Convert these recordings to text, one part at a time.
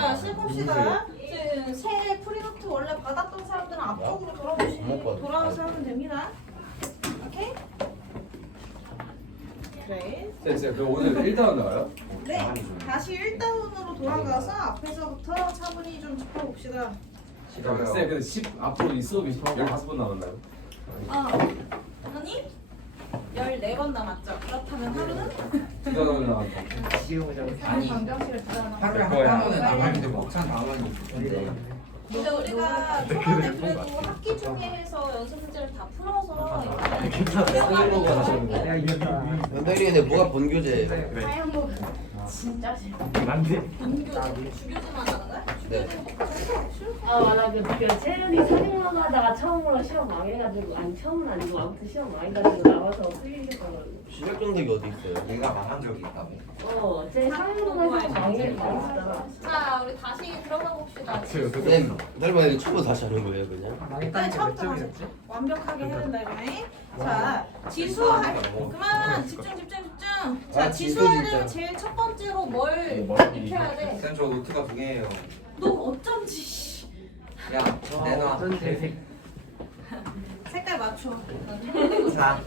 자, 시작합시다. 지금 새 프리노트 원래 받았던 사람들은 앞쪽으로 돌아가서 하면 됩니다. 오케이? 그래. 네, 그럼 오늘 1다운 나와요? 네, 다시 1다운으로 돌아가서 앞에서부터 차분히 좀 짚어봅시다. 쌤, 근데 10 앞으로 이 수업이 15번 남았나요? 아니? 14번 남았죠. 그렇다면 하루는? 2다운 나왔다. 아니, 방정식을 두다나. 하루에 한 번은 나가는데 먹창 나가는 데 근데 우리가 초반에 그래도 학기 중에 해서 연습 문제를 다 풀어서 내가 이겼다. 연달이 근데 뭐가 본교재예요? 다양한 진짜 싫어. 난데. 본교재 주교재만 하는 거야? 주교재는 싫어. 아 맞아 그 채연이 사진만 하다가 처음으로 시험 망해가지고 아니 처음은 아니고 아무튼 시험 망해가지고 나와서 틀리셨거든. 실력 정답이 어디 있어요? 내가 말한 적이 있다며. 제 상무가 망했잖아. 자, 우리 다시 들어가 봅시다. 쌤, 설마 이거 처음부터 다시 하는 거예요 그냥? 네, 처음부터 다시 완벽하게 해야 된다 이번에. 자, 지수할 그만 집중. 자, 지수하려면 제일 첫 번째로 뭘 익혀야 돼? 쌤, 저 노트가 2개예요. 너 어쩐지 야, 내놔. 어쩐 대색. 색깔 맞춰. 자,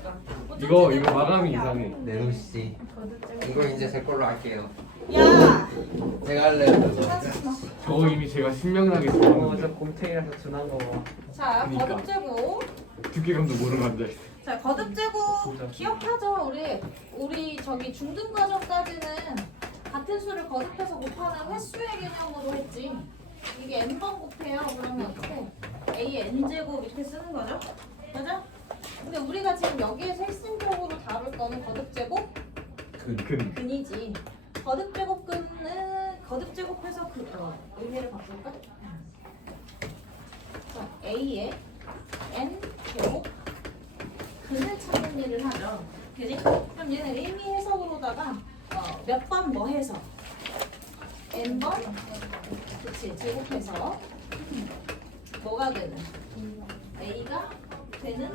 이거 마감이 이상해. 내놓 씨. 이거 이제 제 걸로 할게요. 야, 제가 할래요 그거. 저거 이미 제가 신명나게 적었는데. 곰탱이라서 준한 거. 자, 그니까. 거듭제곱. 두께감도 모르는 앉아. 자, 거듭제곱 기억하죠? 우리 저기 중등 과정까지는 같은 수를 거듭해서 곱하는 횟수의 개념으로 했지. 이게 n번 곱해요. 그러면 어떻게? a n제곱 이렇게 쓰는 거죠? 맞아? 근데 우리가 지금 여기에서 핵심적으로 다룰 거는 거듭제곱 근이지. 거듭제곱근은 거듭제곱해서 의미를 바꿀까? 자, a의 n 제곱 근을 찾는 일을 하죠. 그지? 그럼 얘는 의미 해석으로다가 몇 번 뭐 해서 n번 그치 제곱해서 뭐가 되는 a가 되는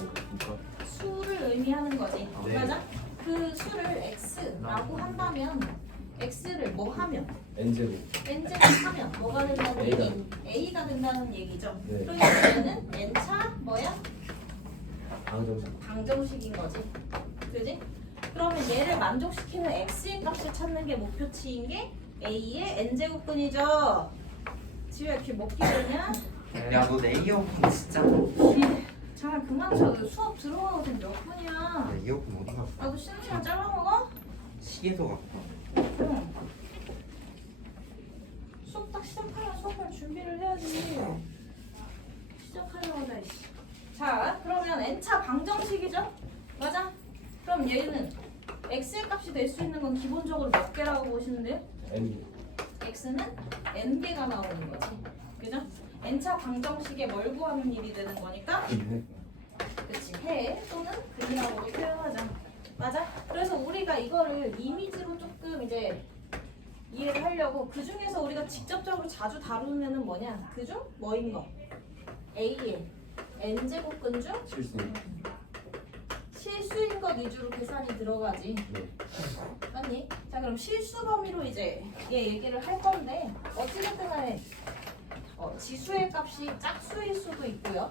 수를 의미하는 거지. 네. 맞아? 그 수를 x라고 한다면 x를 뭐 하면 N제곱. n제곱 하면 뭐가 된다는 A가. 얘기? a가 된다는 얘기죠. 네. 그러니까 얘는 n차 뭐야? 방정식. 방정식인 거지. 그지? 그러면 얘를 만족시키는 x의 값을 찾는 게 목표치인 게 a의 n제곱근이죠. 지우야 이렇게 먹기 되냐? 야, 너 내 이어폰 진짜. 자 그만 쳐. 너 수업 들어가고 지금 몇 분이야? 내 이어폰 어디 갔어? 나도 쉬는 시간 잘라먹어? 시계소 갔어. 응. 수업 딱 시작하면 수업할 준비를 해야지. 시작하자마자 이씨. 자 그러면 n차 방정식이죠? 맞아? 그럼 얘는 x의 값이 될 수 있는 건 기본적으로 몇 개라고 보시면 돼요? N. x는 n개가 나오는 거지. 그죠? n차 방정식에 뭘 구하는 일이 되는 거니까 그치 해 또는 근이라고도 표현하자. 맞아? 그래서 우리가 이거를 이미지로 조금 이제 이해를 하려고 그 중에서 우리가 직접적으로 자주 다루면은 뭐냐? 그중 뭐인 거? a의 n제곱근 중 실수. 실수인 것 위주로 계산이 들어가지. 네. 맞니? 자 그럼 실수 범위로 이제 얘 얘기를 할 건데 어찌됐든 간에 지수의 값이 짝수일 수도 있고요.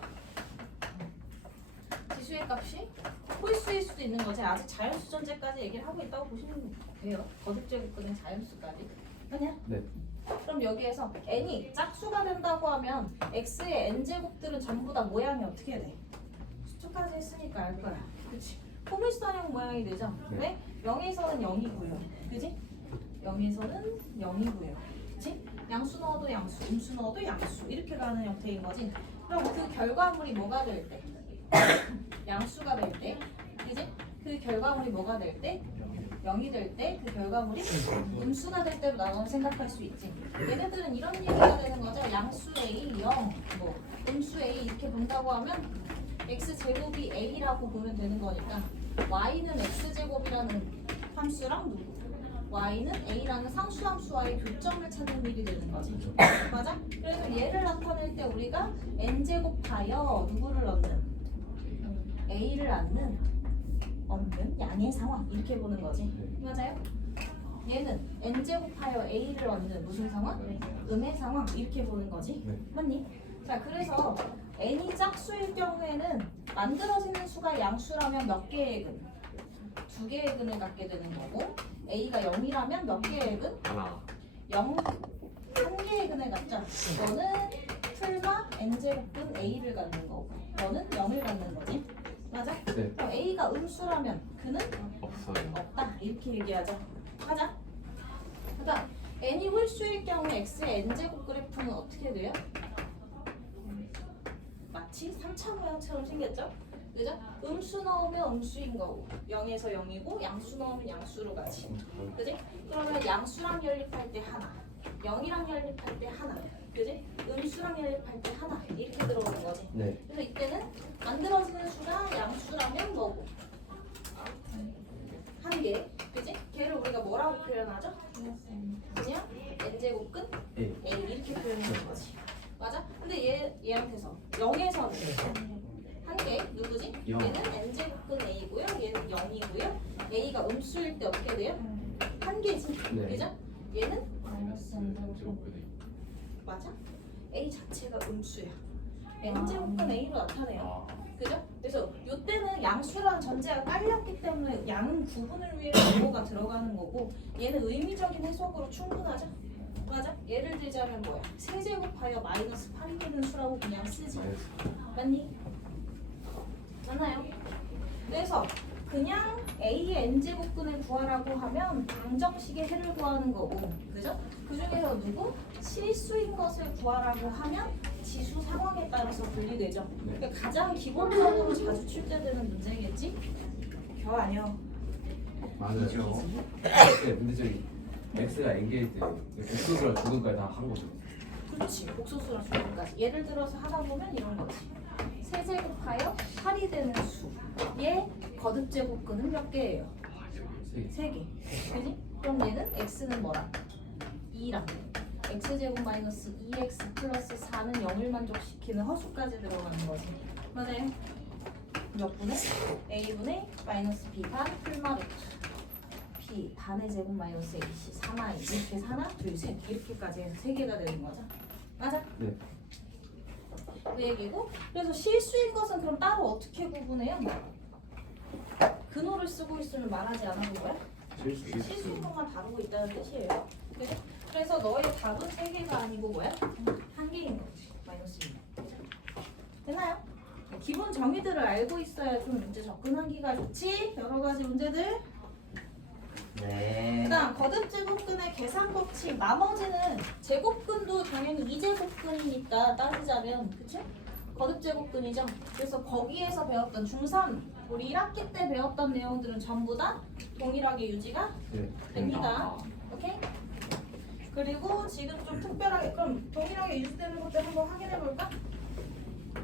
지수의 값이 홀수일 수도 있는 거지. 아직 자연수 전제까지 얘기를 하고 있다고 보시면 돼요. 거듭제곱근은 자연수까지. 아니야? 네. 그럼 여기에서 n이 짝수가 된다고 하면 x의 n제곱들은 전부 다 모양이 어떻게 돼? 수축까지 했으니까 알 거야. 그치? 포물선형 모양이 되죠? 네. 네? 0에서는 0이고요. 그지? 0에서는 0이고요. 그치? 양수 넣어도 양수, 음수 넣어도 양수 이렇게 가는 형태인 거지. 그럼 그 결과물이 뭐가 될 때? 양수가 될 때, 그지? 그 결과물이 뭐가 될 때? 0이 될 때 그 결과물이 음수가 될 때로 나눠 생각할 수 있지. 얘네들은 이런 얘기가 되는 거죠. 양수 A 0, 뭐 음수 A 이렇게 본다고 하면 x 제곱이 a라고 보면 되는 거니까 y는 x 제곱이라는 함수랑 누구? y는 a라는 상수함수와의 교점을 찾는 일이 되는 거지. 맞아? 그래서 얘를 나타낼 때 우리가 n제곱하여 누구를 얻는? a를 얻는 양의 상황 이렇게 보는 거지. 맞아요? 얘는 n제곱하여 a를 얻는 무슨 상황? 음의 상황 이렇게 보는 거지. 네. 맞니? 자 그래서 n이 짝수일 경우에는 만들어지는 수가 양수라면 몇 개의 근? 두 개의 근을 갖게 되는 거고 a가 0이라면 몇 개의 근? 하나. 0, 한 개의 근을 갖자. 너는 풀마 n제곱근 a를 갖는 거고 너는 0을 갖는 거지. 맞아? 네. 그럼 a가 음수라면 그는 없어요. 없다 이렇게 얘기하자. 하자. 그다음 n이 홀수일 경우에 x의 n제곱 그래프는 어떻게 돼요? 마치 3차 모양처럼 생겼죠? 그죠? 음수 넣으면 음수인 거고 0에서 0이고 양수 넣으면 양수로 가지. 그지? 그러면 양수랑 연립할 때 하나 0이랑 연립할 때 하나 그지? 음수랑 연립할 때 하나 이렇게 들어오는 거지. 네. 그래서 이때는 만들어지는 수가 양수라면 뭐고? 한 개, 그지? 걔를 우리가 뭐라고 표현하죠? 그냥 n제곱근 A. a 이렇게 표현하는 거지. 맞아? 근데 얘한테서 0에서는 한 개, 누구지? 영. 얘는 n제곱근 a고요. 얘는 0이고요. a가 음수일 때 어떻게 돼요? 한 개지. 네. 그죠? 얘는 제곱근이. 맞아? a 자체가 음수야. n제곱근 a로 나타내요. 아. 그죠? 그래서 이때는 양수라는 전제가 깔렸기 때문에 양은 구분을 위해 부호가 들어가는 거고 얘는 의미적인 해석으로 충분하죠? 맞아? 예를 들자면 뭐야? 세제곱하여 마이너스 8이 되는 수라고 그냥 쓰지. 맞니? 맞나요? 그래서 그냥 a의 n제곱근을 구하라고 하면 방정식의 해를 구하는 거고 그죠? 그 중에서 누구? 실수인 것을 구하라고 하면 지수 상황에 따라서 분리되죠. 그러니까 가장 기본적으로 자주 출제되는 문제겠지? 겨 아니야. 맞아요. 이죠. 네, 근데 저희 X가 N개일 때 복수수랑 주근까지 다 한 거죠. 그렇지. 복소수랑 수까지. 예를 들어서 하다 보면 이런 거지. 세제곱하여 8이 되는 수의 거듭제곱근은 몇 개예요? 세 개. 3개. 그지? 그럼 얘는 x는 뭐라? 2랑 x제곱 마이너스 2x 플러스 4는 0을 만족시키는 허수까지 들어가는 거지. 맞아요? 몇 분의? a분의 마이너스 b 반 풀마루트 b 반의 제곱 마이너스 ac 3i 이렇게 하나 둘셋 이렇게까지 해서 3개가 되는 거죠. 맞아? 네. 그 얘기고 그래서 실수인 것은 그럼 따로 어떻게 구분해요? 근호를 쓰고 있으면 말하지 않아도 거야? 실수인 것만 다루고 있다는 뜻이에요. 그죠? 그래서 너의 답은 3개가 아니고 뭐야? 1개인 거지. 마이너스 2. 됐나요? 기본 정의들을 알고 있어야 좀 문제 접근하기가 좋지? 여러 가지 문제들. 네. 그다음 거듭제곱근의 계산 법칙. 나머지는 제곱근도 당연히 2제곱근이니까 따지자면 그치? 거듭제곱근이죠. 그래서 거기에서 배웠던 중3 우리 1학기 때 배웠던 내용들은 전부 다 동일하게 유지가 네. 됩니다. 오케이? 그리고 지금 좀 특별하게 그럼 동일하게 유지되는 것들 한번 확인해 볼까?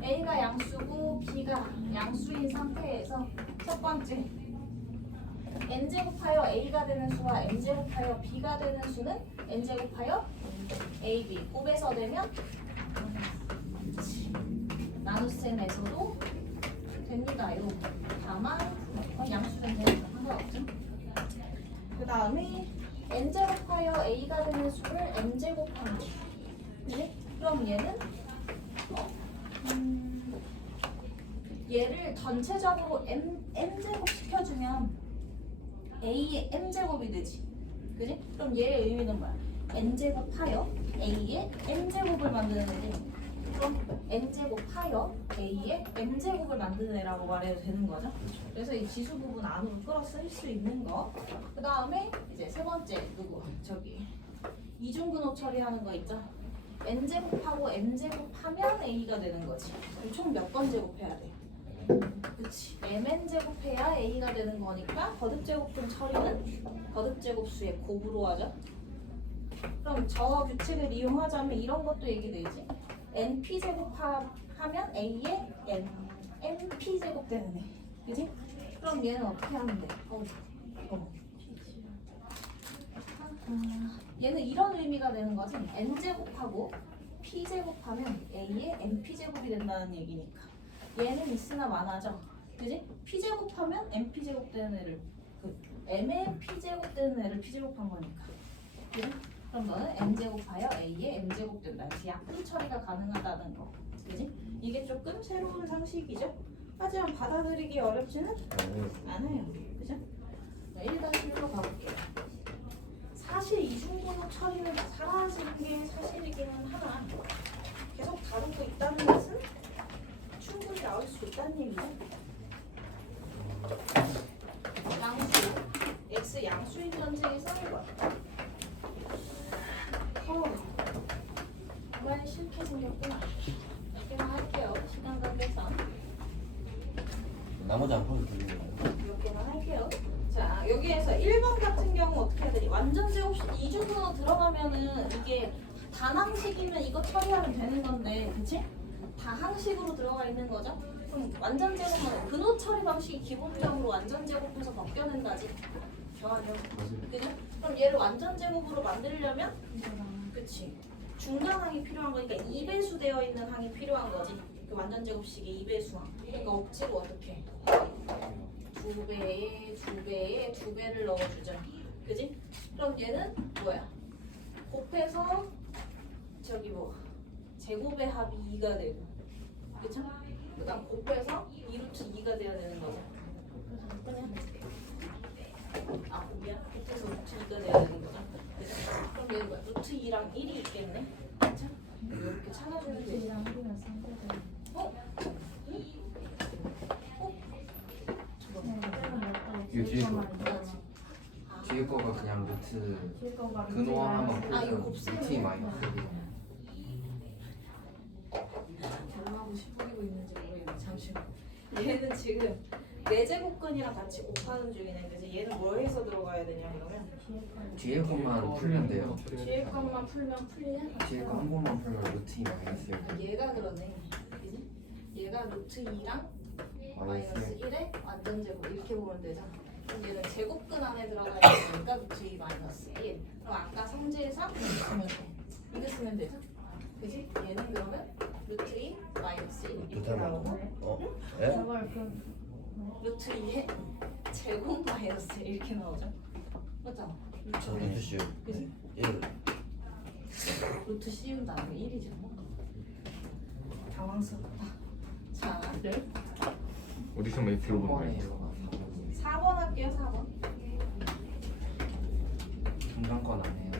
A가 양수고 B가 양수인 상태에서 첫 번째 n제곱하여 A가 되는 수와 n제곱하여 B가 되는 수는 n제곱하여 AB 곱해서 되면 나눗셈에서도 됩니다요. 다만 양수는 되니까 상관없죠. 그 다음에 n제곱하여 a가 되는 수를 n제곱하는 거. 네? 그럼 얘는 얘를 전체적으로 m제곱 시켜주면 a의 m제곱이 되지. 그지? 그럼 얘의 의미는 뭐야? n제곱하여 a의 m제곱을 만드는 애지. 그럼 n제곱하여 a의 m제곱을 만드는 애라고 말해도 되는 거죠. 그래서 이 지수 부분 안으로 끌어 쓸 수 있는 거. 그 다음에 이제 세 번째 누구? 저기 이중근호 처리하는 거 있죠. n제곱하고 m제곱하면 a가 되는 거지. 그럼 총 몇 번 제곱해야 돼? 그치. mn제곱해야 a가 되는 거니까 거듭제곱분 처리는 거듭제곱수의 곱으로 하죠. 그럼 저 규칙을 이용하자면 이런 것도 얘기되지. np제곱하면 a의 np제곱 되는 애. 그지? 그럼 얘는 어떻게 하면 돼? 얘는 이런 의미가 되는 거지. n제곱하고 p제곱하면 a의 np제곱이 된다는 얘기니까. 얘는 있으나 마나죠. 그지? p제곱하면 np제곱 되는 애를 m의 p제곱 되는 애를 p제곱한 거니까. 그래? 그럼 너는 m제곱하여 a의 m제곱 된다. 그래서 약분 처리가 가능하다는 거. 그지? 이게 조금 새로운 상식이죠? 하지만 받아들이기 어렵지는 않아요. 그죠? 자, 1-1로 가볼게요. 사실 이중번호 처리는 다 사라지는 게 사실이기는 하나 계속 다루고 있다는 것은 충분히 나올 수 있다는 얘기죠. 양수, x 양수인 전체의 쌍을 봐. 정말 싫게 생겼구나. 이렇게만 할게요. 시간 관계상. 나머지 안 풀어도 되는 거예요? 이렇게만 할게요. 자, 여기에서 1번 같은 경우 어떻게 해야 되지? 완전 제곱 이중번호 들어가면은 이게 단항식이면 이거 처리하면 되는 건데, 그치? 다항식으로 들어가 있는 거죠? 그럼 완전 제곱은 근호 처리 방식이 기본적으로 완전 제곱해서 벗겨낸다지. 좋아요. 그죠? 그럼 얘를 완전 제곱으로 만들려면, 그치? 중간항이 필요한 거니까 2배수 되어 있는 항이 필요한 거지. 그 완전 제곱식의 2배수항. 그러니까 억지로 어떻게 해? 2배에 2배를 넣어주자. 그지? 그럼 얘는 뭐야? 곱해서 저기 뭐 제곱의 합이 2가 되고, 그쵸? 그 다음 곱해서 2루트 2가 돼야 되는 거죠. 아, 미안. 곱해서 루트 2가 돼야 되는 거죠. 그죠? 그럼 얘는 뭐야? 루트 2랑 1이 있겠네. 그쵸? 이렇게 찾아주면 되지. 어? 이거 뒤에 거. 뒤에 거가 그냥 루트 근호 하나만 아, 이거 풀면 곱셈이야? 루트 마이너스 1. 얼마고 싶어지고 있는지 모르겠네. 잠시만. 얘는 지금 네 제곱근이랑 같이 곱하는 중이네. 그래서 얘는 뭘 해서 들어가야 되냐 그러면 뒤에 것만 풀면 돼요. 뒤에 것만 풀면 풀리냐? 뒤에 거 한 번만 풀면 루트 마이너스 1. 얘가 그러네. 그지? 얘가 루트 2랑 마이너스 1의 완전 제곱 이렇게 보면 되잖아. 그럼 얘는 제곱근 안에 들어가 있으니까 루트 2 마이너스 1. 그럼 아까 성질상 이거 쓰면 돼. 이거 쓰면 되죠? 그지? 얘는 그러면 루트 2 마이너스 1 이렇게 좋다, 나오고 어? 예? 루트 2의 제곱 마이너스 1 이렇게 나오죠? 맞잖아. 저 루트 씨. 그지? 1. 루트 C는 나중에 1이잖아. 당황스럽다. 자, 어디서 많이 들어본 거예요? 4번 할게요. 4번. 중간권 안 해요.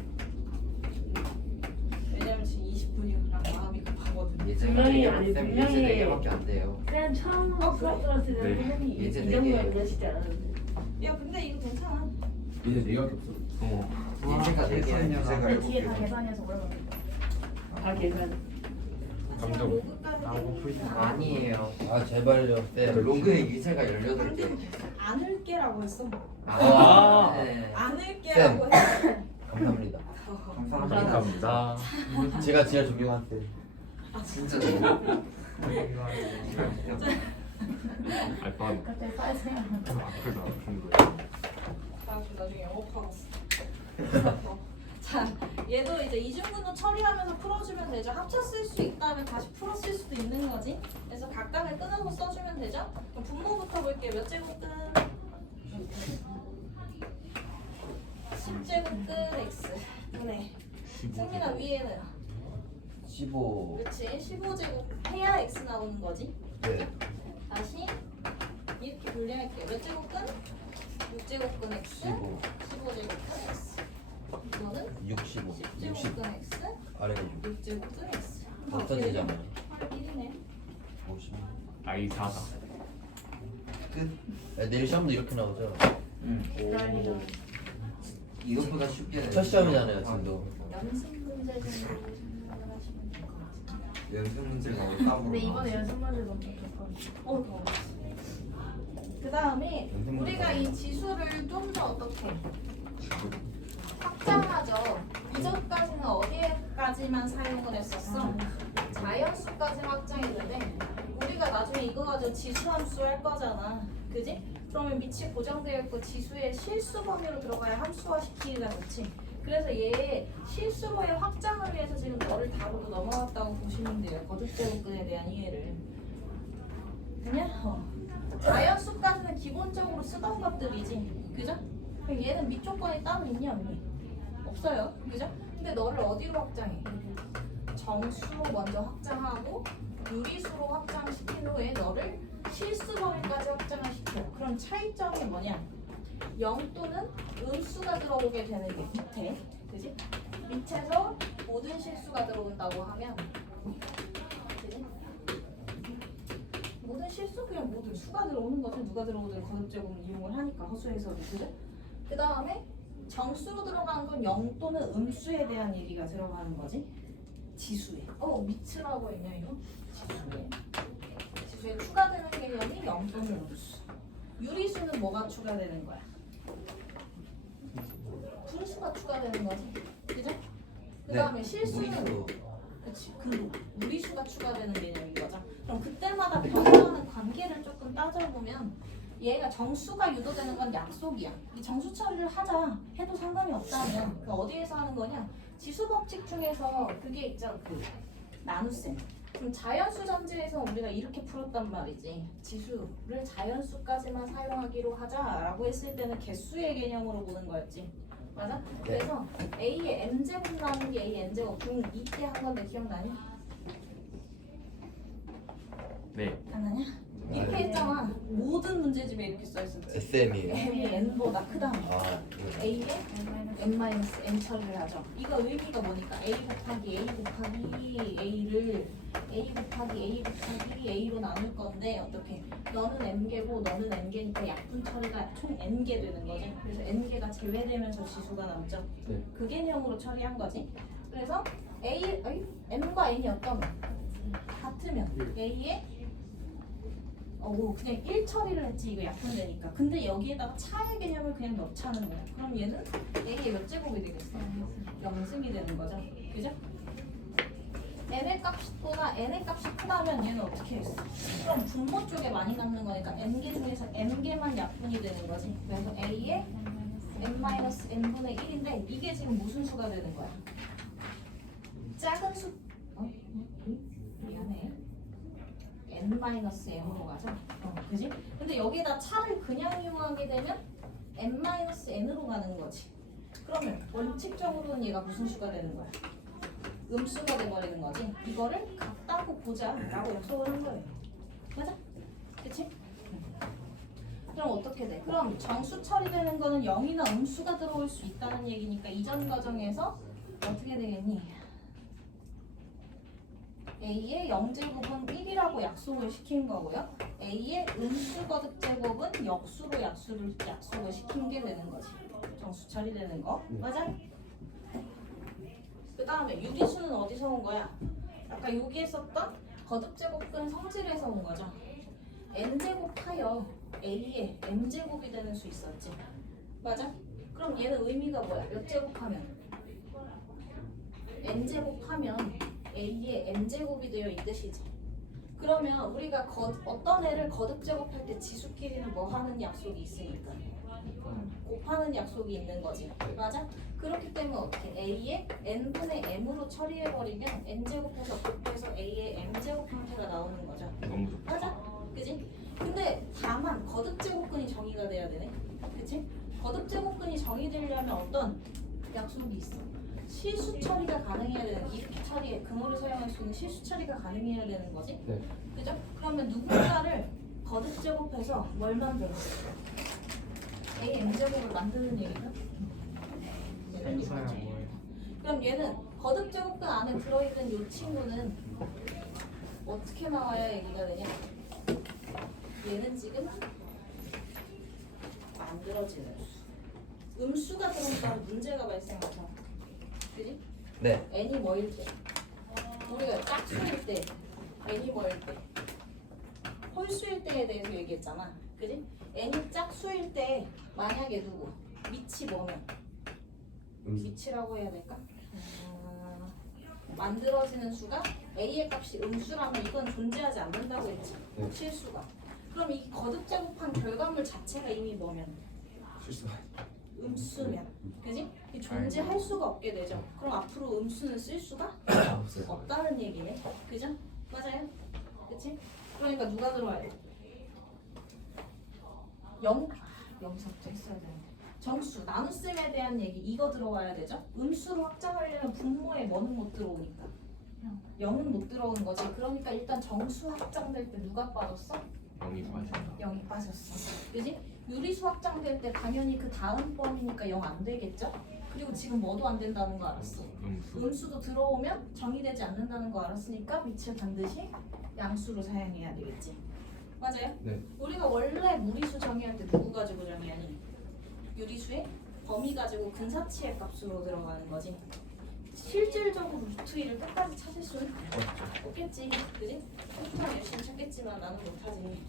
왜냐면 지금 20분이랑 마음이 급하거든. 예제가 분명히 4개, 아니, 쌤 분명히 예제 4개밖에 안 돼요. 쌤 처음 수업 들었을 때 네. 선생님이 이 예제 정도면 네 개. 그러시지 않았는데. 야, 근데 이거 괜찮아. 이제 4개밖에 없어. 예제가 4개는 예제가 근데 뒤에 다 7개. 계산해서 얼마 다 계산. 감정. 로그까지 아니에요. 아 제발요. 네. 로그에 예제가 18개. 안을게라고 했어. 아, 네. 안을게라고 했어. 감사합니다. 감사합니다. 제가 진짜 존경한 쌤. 진짜 좋아. 알판 갑자기 빨리 생각나. 아프다 중국. 나중에 영업하고 자, 얘도 이제 이중근호 처리하면서 풀어주면 되죠. 합쳐 쓸 수 있다면 다시 풀어 쓸 수도 있는 거지. 그래서 각각을 끊어서 써주면 되죠. 그럼 분모부터 볼게요. 몇 제곱근? 10제곱근 x 분의 승민아 위에는 15. 그렇지 15제곱 해야 x 나오는 거지. 네. 다시 이렇게 분리할게요. 몇 제곱근? 6제곱근 x 15. 15제곱근 x 이거는 65. 10제곱근 x 아래가 6. 6제곱근 x 없어지잖아요. 1이네 50. 아이사다. 끝. 네, 내일 시험도 이렇게 나오죠. 기다리죠. 이것보다 쉽게 내요. 첫 시험이잖아요, 지금도. 연습 문제 정도 생각을 하시면 될 것 같아요. 연습 문제가 따로. 근데 이번에 연습 문제 너무 좋거든. 그 다음에 우리가 이 지수를 좀 더 어떻게 확장하죠. 이전까지는 어디에까지만 사용을 했었어? 자연수까지 확장했는데 우리가 나중에 이거 가지고 지수함수 할 거잖아. 그지? 그러면 밑이 고정되어 있고 지수의 실수 범위로 들어가야 함수화 시키기가 좋지. 그래서 얘 실수 범위 확장을 위해서 지금 너를 다루고 넘어갔다고 보시면 돼요. 거듭제곱근에 대한 이해를. 그냥 자연수까지는 기본적으로 쓰던 것들이지. 그죠? 그럼 얘는 밑조건이 따로 있냐 없니? 없어요. 그죠? 근데 너를 어디로 확장해? 정수로 먼저 확장하고 유리수로 확장시킨 후에 너를 실수 범위까지 확장을 시켜요. 그럼 차이점이 뭐냐? 0 또는 음수가 들어오게 되는 게 밑에, 그지? 밑에서 모든 실수가 들어온다고 하면, 그지? 모든 실수 그냥 모든 수가 들어오는 거죠. 누가 들어오든 거듭제곱을 이용을 하니까 허수에서도, 그죠? 그 다음에 정수로 들어가는 건 0 또는 음수에 대한 얘기가 들어가는 거지. 지수에. 미츠라고 했냐 이거? 지수에. 지수에 추가되는 개념이 0 또는 음수. 유리수는 뭐가 추가되는 거야? 분수가 추가되는 거지. 그죠? 그 다음에 실수는 무리수. 그치, 무리수가 추가되는 개념인 거죠. 그럼 그때마다 변화하는 관계를 조금 따져보면 얘가 정수가 유도되는 건 약속이야. 이 정수 처리를 하자 해도 상관이 없다면 그 어디에서 하는 거냐? 지수 법칙 중에서 그게 있잖아. 그 나눗셈. 그럼 자연수 전제에서 우리가 이렇게 풀었단 말이지. 지수를 자연수까지만 사용하기로 하자라고 했을 때는 개수의 개념으로 보는 거였지. 맞아? 그래서 A의 M제곱 나오는 게 A N제곱 중2 때 한 건데 기억나니? 네. 안 나냐? 이렇게 했잖아. 모든 문제집에 이렇게 써있었지. SM이에요. M이 N보다 크다. 아, A에 N-N 처리를 하죠. 이거 의미가 뭐니까 A 곱하기 A 곱하기 A를 A 곱하기 A 곱하기 A로 나눌 건데 어떻게? 너는 M개고 너는 N개니까 약분 처리가 총 N개 되는 거지. 그래서 N개가 제외되면서 지수가 남죠. 네. 그 개념으로 처리한 거지. 그래서 M과 N이 어떤 같으면 A에 그냥 1 처리를 했지. 이거 약분되니까. 근데 여기에다가 차의 개념을 그냥 넣자는 거야. 그럼 얘는 A의 몇 제곱이 되겠어? 0승이 되는 거죠. 그죠? N의 값보다 N의 값이 크다면 얘는 어떻게 했어? 그럼 분모 쪽에 많이 남는 거니까 N개 중에서 N개만 약분이 되는 거지. 그래서 A의 N-N분의 1인데 이게 지금 무슨 수가 되는 거야? 작은 수... 미안해. N-M으로 가죠? 그지? 근데 여기다 차를 그냥 이용하게 되면 N-N으로 가는 거지. 그러면 원칙적으로는 얘가 무슨 수가 되는 거야? 음수가 돼버리는 거지. 이거를 같다고 보자 라고 약속을 한 거예요. 맞아? 그치? 그럼 어떻게 돼? 그럼 정수 처리되는 거는 0이나 음수가 들어올 수 있다는 얘기니까 이전 과정에서 어떻게 되겠니? A의 0제곱은 1이라고 약속을 시킨 거고요. A의 음수 거듭제곱은 역수로 약속을 시킨 게 되는 거지. 정수 처리되는 거. 맞아? 그 다음에 유리수는 어디서 온 거야? 아까 여기에 썼던 거듭제곱근 성질에서 온 거죠. N제곱하여 A의 M제곱이 되는 수 있었지. 맞아? 그럼 얘는 의미가 뭐야? 몇 제곱하면? N제곱하면 A의 M제곱이 되어 있듯이지. 그러면 우리가 어떤 애를 거듭제곱할 때 지수끼리는 뭐 하는 약속이 있으니까 곱하는 약속이 있는 거지. 맞아? 그렇기 때문에 어떻게 A의 N분의 M으로 처리해버리면 N제곱해서 곱해서 A의 M제곱 형태가 나오는 거죠. 너무 좋다. 맞아? 그지? 근데 다만 거듭제곱근이 정의가 돼야 되네. 그치? 거듭제곱근이 정의되려면 어떤 약속이 있어? 실수 처리가 가능해야 되는, 이렇게 처리에 근호를 사용할 수 있는 실수 처리가 가능해야 되는 거지. 네. 그죠? 그러면 누군가를 거듭제곱해서 뭘 만들어? A M제곱을 만드는 얘기가? 그럼 얘는 거듭제곱근 안에 들어있는 이 친구는 어떻게 나와야 얘기가 되냐? 얘는 지금 만들어지는 수. 음수가 들어오니까 문제가 발생하죠. 그지? 네. n이 뭐일 때? 우리가 짝수일 때, n이 뭐일 때? 홀수일 때에 대해서 얘기했잖아. 그지? n이 짝수일 때 만약에 누구? 밑이 뭐면? 밑이라고 해야 될까? 만들어지는 수가 a의 값이 음수라면 이건 존재하지 않는다고 했지. 네. 실수가. 그럼 이 거듭제곱한 결과물 자체가 이미 뭐면? 실수가. 음수면. 그지? 이 존재할 수가 없게 되죠. 그럼 앞으로 음수는 쓸 수가 없어요. 없다는 얘기네. 그죠? 맞아요? 그치? 그러니까 누가 들어와야 돼? 여기서부터 했어야 되는데. 정수, 나눗셈에 대한 얘기 이거 들어와야 되죠? 음수로 확장하려면 분모에 뭐는 못 들어오니까 0은 못 들어오는 거지. 그러니까 일단 정수 확장될 때 누가 빠졌어? 0이 빠진다. 0이 빠졌어. 그지? 유리수 확장될 때 당연히 그 다음 범위니까 0 안 되겠죠? 그리고 지금 뭐도 안 된다는 거 알았어. 음수. 음수도 들어오면 정의되지 않는다는 거 알았으니까 밑을 반드시 양수로 사용해야 되겠지. 맞아요? 네. 우리가 원래 무리수 정의할 때 누구 가지고 정의하니? 유리수의 범위 가지고 근사치의 값으로 들어가는 거지. 실질적으로 루트 1을 끝까지 찾을 수는 없겠지. 그지? 컴퓨터는 열심히 찾겠지만 나는 못하지.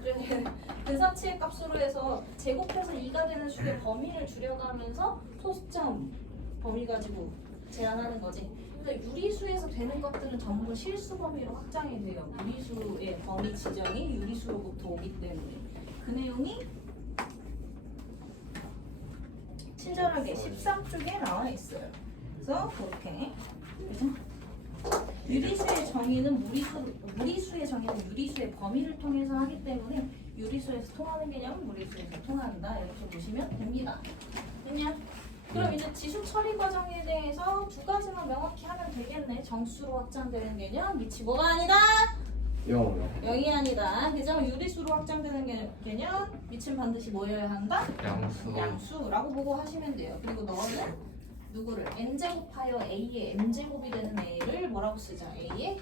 그래서 근사치의 값으로 해서 제곱해서 2가 되는 수의 범위를 줄여가면서 소수점 범위 가지고 제한하는 거지. 그래서 유리수에서 되는 것들은 전부 실수 범위로 확장이 돼요. 유리수의 범위 지정이 유리수로부터 오기 때문에 그 내용이 친절하게 13쪽에 나와 있어요. 그래서 그렇게 그죠? 유리수의 정의는 무리수의 정의는 유리수의 범위를 통해서 하기 때문에 유리수에서 통하는 개념은 무리수에서 통한다 이렇게 보시면 됩니다. 됐냐? 그럼 이제 지수 처리 과정에 대해서 두 가지만 명확히 하면 되겠네. 정수로 확장되는 개념, 밑이 뭐가 아니다? 0. 0이 아니다. 그죠? 유리수로 확장되는 개념, 밑은 반드시 뭐여야 한다? 양수. 양수라고 보고 하시면 돼요. 그리고 너는 누구를 n제곱하여 a의 m제곱이 되는 a를 뭐라고 쓰자? a의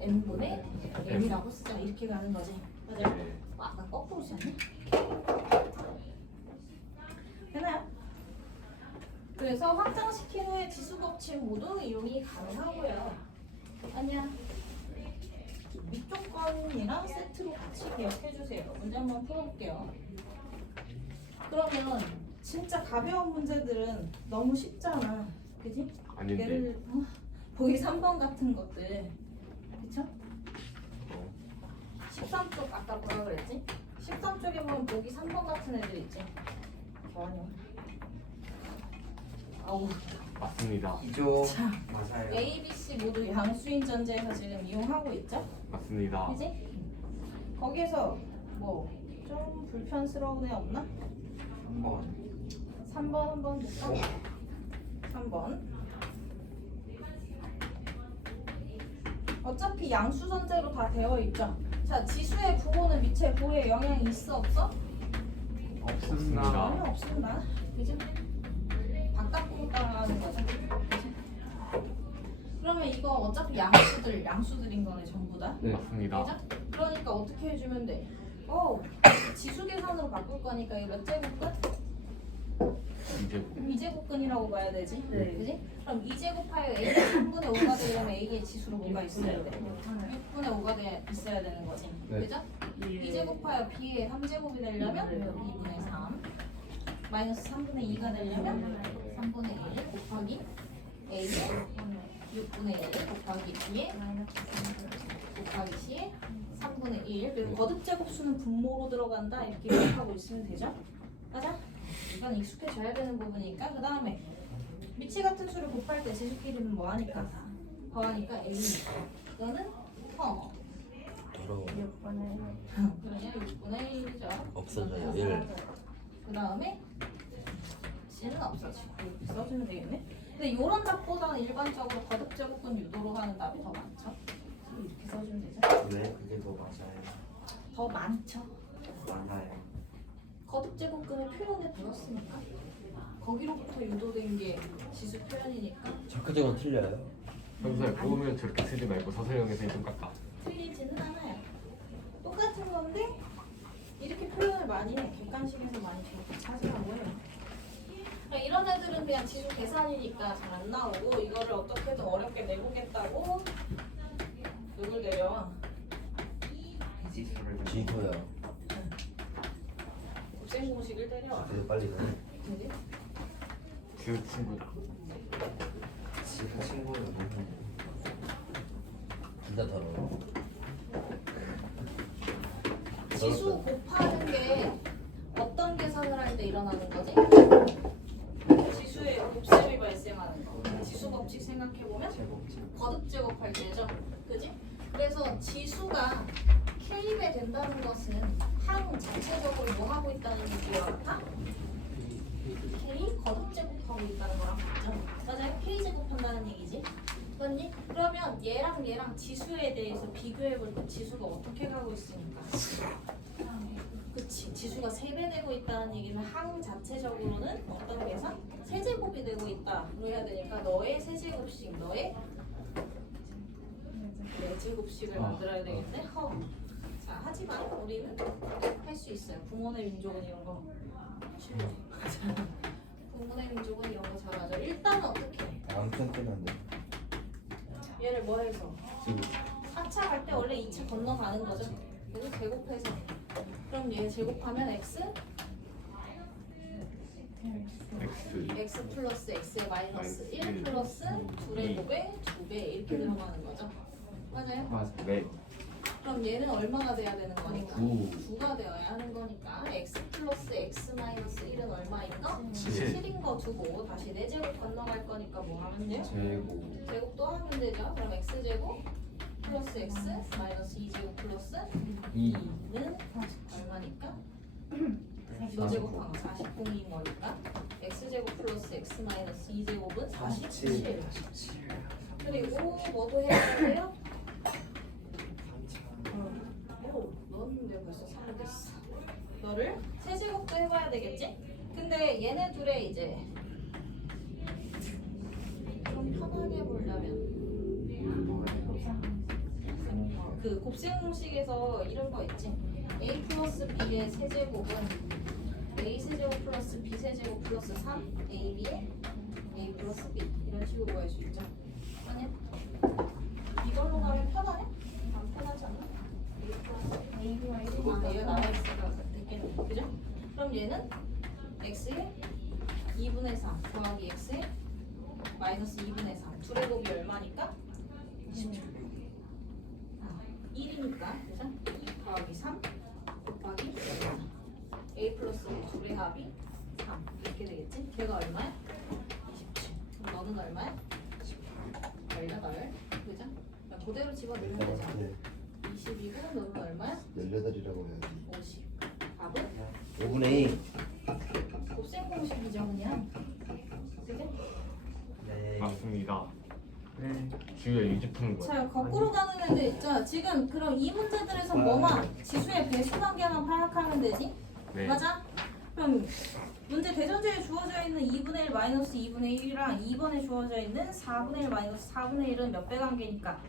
n분의 m이라고 쓰자. 이렇게 가는 거지. 맞아요? 네. 아까 거꾸로 쓰네. 되나요? 그래서 확장시킨 후에 지수 법칙 모두 이용이 가능하고요. 아니야. 위쪽 건이랑 세트로 같이 기억해 주세요. 문제 한번 풀어볼게요. 그러면 진짜 가벼운 문제들은 너무 쉽잖아. 그지? 아닌데. 예를 보기 3번 같은 것들. 그쵸? 13쪽 아까 뭐라 그랬지? 13쪽에 보면 보기 3번 같은 애들 있지? 겨원이 아우. 맞습니다. 이쪽 자, 맞아요. A, B, C 모두 양수인 전제에서 지금 이용하고 있죠? 맞습니다. 그지? 거기에서 뭐 좀 불편스러운 애 없나? 한번 3번 한번 볼까? 3번 어차피 양수 전제로 다 되어 있죠? 자, 지수의 부호는 밑에 부호에 영향이 있어 없어? 없습니다. 전혀 없습니다. 그죠? 바깥부호 따라가는 거죠. 그지? 그러면 이거 어차피 양수들인 거네 전부 다. 네. 맞습니다. 그죠? 그러니까 어떻게 해주면 돼? 지수 계산으로 바꿀 거니까 이거 몇 제곱근? 이제 2제곱근이라고 봐야 되지? 네. 그지? 그럼 2제곱하여 A의 3분의 5가 되려면 A의 지수로 뭐가 있어야 돼? 6분의 5가 있어야 되는 거지. 네. 그죠? 2제곱하여 B의 3제곱이 되려면 2분의 3 마이너스 3분의 2가 되려면 3분의 1 곱하기 A의 6분의 1 곱하기 B의 곱하기 C의 3분의 1 그리고 거듭제곱수는 분모로 들어간다 이렇게 기억하고 있으면 되죠? 맞아? 이건 익숙해져야 되는 부분이니까 그 다음에 미치 같은 수를 곱할 때 지수끼리는 뭐 하니까? 더하니까 A니까 이거는 더러워. 그러냐 6분의 1이죠. 없어져요. 1. 그 다음에 C는 없어지고 이렇게 써주면 되겠네. 근데 이런 답보다는 일반적으로 거듭제곱근 유도로 하는 답이 더 많죠. 이렇게 써주면 되죠. 왜 그게 더 맞아요? 더 많죠. 많아요. 거듭제곱근을 표현에 불었으니까 거기로부터 유도된 게 지수 표현이니까 적극적으로 틀려요. 평소에 보면 저렇게 쓰지 말고 서술형에서 좀 깎아. 틀리지는 않아요. 똑같은 건데 이렇게 표현을 많이 해. 객관식에서 많이 저렇게 찾으라고 해요. 그러니까 이런 애들은 그냥 지수 계산이니까 잘 안 나오고 이거를 어떻게든 어렵게 내보겠다고 누굴 내려? 지수를 지효야. 곱셈공식을 때려. 그래 빨리 가. 그지? 그 친구다. 지수 친구는 너무 둘다 더러워. 지수 곱하는 게 어떤 계산을 할 때 일어나는 거지? 지수의 곱셈이 발생하는 거. 지수 법칙 생각해보면 제곱집. 거듭제곱할 때죠. 그지? 그래서 지수가 K배 된다는 것은 항 자체적으로 뭐 하고 있다는 얘기와 같아? K 거듭 제곱하고 있다는 거랑 같죠? 맞아요? K 제곱한다는 얘기지. 맞니? 그러면 얘랑 지수에 대해서 비교해볼 때 지수가 어떻게 가고 있으니까 그치 지수가 3배 되고 있다는 얘기는 항 자체적으로는 어떤 계산? 세제곱이 되고 있다로 해야 되니까 너의 세제곱식 너의 4제곱식을 만들어야 되겠네. 자 하지만 우리는 할 수 있어요. 붕원의 민족은 이런 거 쉬워. 붕원의 민족은 이런 거 잘하죠. 일단은 어떻게 해? 아무튼 뜨면 안 돼. 얘를 뭐 해서? 4차 갈 때 원래 2차 건너가는 거죠. 그래서 제곱해서 그럼 얘 제곱하면 x x 플러스 x의 마이너스 1 플러스 2의 곱에 2배 이렇게 들어가는 거죠. 맞아요? 맞아. 네. 그럼 얘는 얼마가 돼야 되는 거니까? 9. 9가 되어야 하는 거니까 x 플러스 x 마이너스 1은 얼마인가? 7. 7인 거 두고 다시 4제곱 건너갈 거니까 뭐 하면 돼요? 제곱. 제곱도 하면 되죠. 그럼 x제곱 플러스 x 마이너스 2제곱 플러스 2. 2는 얼마니까? 너 제곱하면 40공인 거니까 x제곱 플러스 x 마이너스 2제곱은 47. 그리고 뭐도 해야 돼요? 넣었는데 벌써 3이 됐어. 너를 세제곱도 해봐야 되겠지? 근데 얘네 둘의 이제 좀 편하게 보려면 그 곱셈공식에서 이런 거 있지? a 플러스 b의 세제곱은 a 세제곱 플러스 b 세제곱 플러스 3 ab의 a 플러스 b 이런 식으로 구할 수 있죠. 아니야? 이걸로 가면 편하네? 안 편하지 않나? 아, 얘가 나와 있으니까 됐겠네. 그죠? 그럼 얘는 x의 2분의 3 더하기 x의 마이너스 2분의 3 둘의 곱이 얼마니까? 1이니까 그죠? 2 더하기 3 곱하기 a 플러스 b 둘의 합이 3 이렇게 되겠지? 걔가 얼마야? 27. 그럼 너는 얼마야? 18. 그죠? 그냥 그대로 집어넣으면 되잖아. 20이고 너는 얼마야? 18이라고 해야지. 50. 답은? 5분의 2. 곱셈 공식이죠 그냥. 그죠? 네. 맞습니다. 네. 주위에 유지푸는 거야. 자, 거꾸로 가는 애들 있죠. 지금 그럼 이 문제들에서 뭐만 지수의 배수 관계만 파악하면 되지? 네. 맞아? 그럼 문제 대전제에 주어져 있는 2분의 1 마이너스 2분의 1이랑 2번에 주어져 있는 4분의 1 마이너스 4분의 1은 몇 배 관계니까?